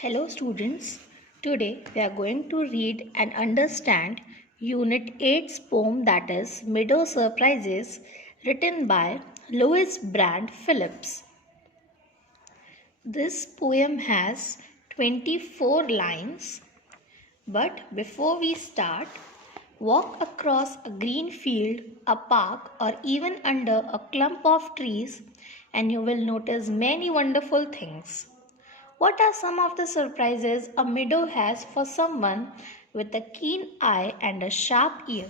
Hello students, today we are going to read and understand Unit 8's poem that is Meadow Surprises written by Louis Brand Phillips. This poem has 24 lines, but before we start, walk across a green field, a park or even under a clump of trees and you will notice many wonderful things. What are some of the surprises a meadow has for someone with a keen eye and a sharp ear?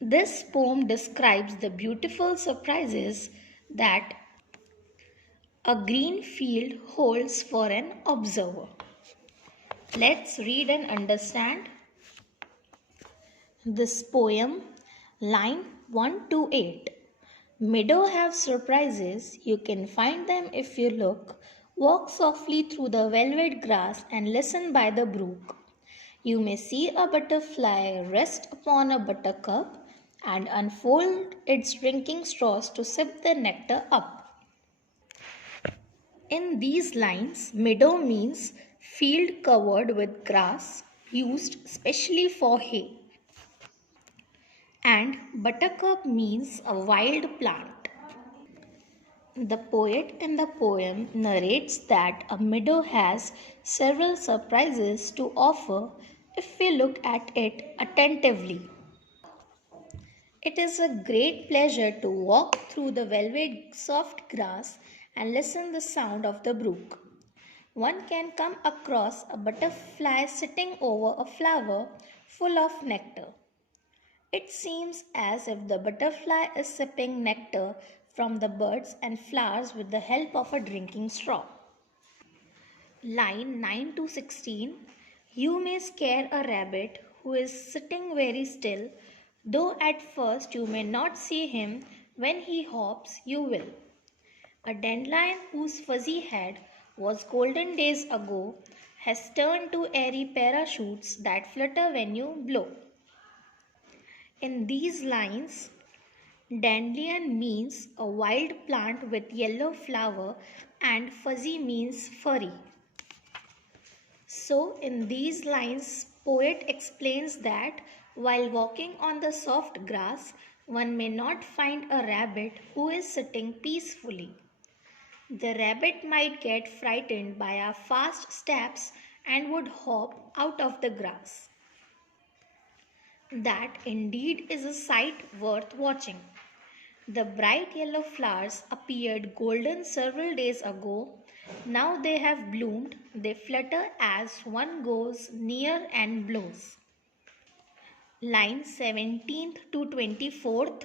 This poem describes the beautiful surprises that a green field holds for an observer. Let's read and understand this poem, line 1 to 8. Meadow have surprises, you can find them if you look. Walk softly through the velvet grass and listen by the brook. You may see a butterfly rest upon a buttercup and unfold its drinking straws to sip the nectar up. In these lines, meadow means field covered with grass used specially for hay, and buttercup means a wild plant. The poet in the poem narrates that a meadow has several surprises to offer if we look at it attentively. It is a great pleasure to walk through the velvet soft grass and listen the sound of the brook. One can come across a butterfly sitting over a flower full of nectar. It seems as if the butterfly is sipping nectar from the birds and flowers with the help of a drinking straw. Line 9 to 16. You may scare a rabbit who is sitting very still, though at first you may not see him. When he hops, you will. A dandelion whose fuzzy head was golden days ago has turned to airy parachutes that flutter when you blow. In these lines, dandelion means a wild plant with yellow flower and fuzzy means furry. So, in these lines, poet explains that while walking on the soft grass, one may not find a rabbit who is sitting peacefully. The rabbit might get frightened by our fast steps and would hop out of the grass. That indeed is a sight worth watching. The bright yellow flowers appeared golden several days ago. Now they have bloomed. They flutter as one goes near and blows. Line 17th to 24th.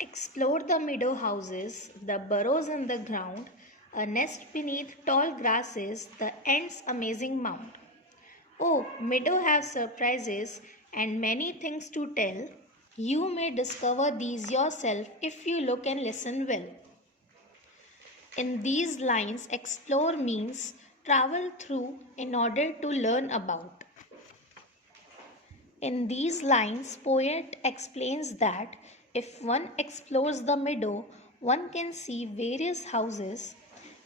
Explore the meadow houses, the burrows in the ground, a nest beneath tall grasses, the ant's amazing mound. Oh, meadow have surprises and many things to tell. You may discover these yourself if you look and listen well. In these lines, explore means travel through in order to learn about. In these lines, poet explains that if one explores the meadow, one can see various houses.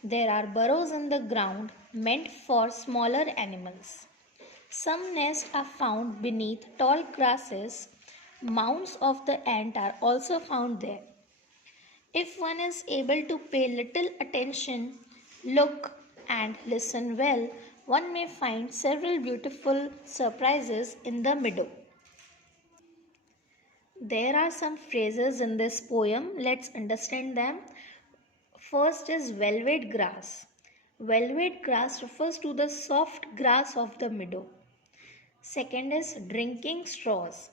There are burrows in the ground meant for smaller animals. Some nests are found beneath tall grasses. Mounds of the ant are also found there. If one is able to pay little attention, look and listen well, one may find several beautiful surprises in the meadow. There are some phrases in this poem. Let's understand them. First is velvet grass. Velvet grass refers to the soft grass of the meadow. Second is drinking straws.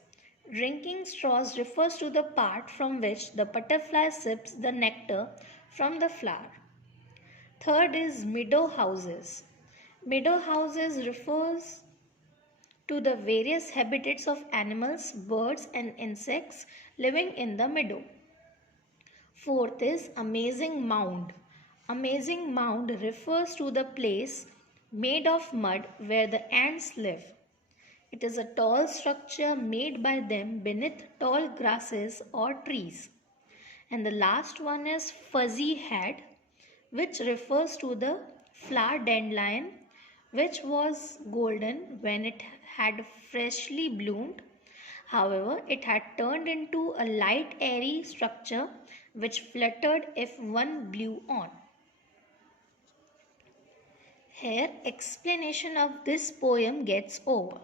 Drinking straws refers to the part from which the butterfly sips the nectar from the flower. Third is meadow houses. Meadow houses refers to the various habitats of animals, birds and insects living in the meadow. Fourth is amazing mound. Amazing mound refers to the place made of mud where the ants live. It is a tall structure made by them beneath tall grasses or trees. And the last one is fuzzy head. which refers to the flower dandelion, which was golden when it had freshly bloomed. However, it had turned into a light airy structure which fluttered if one blew on. Here, explanation of this poem gets over.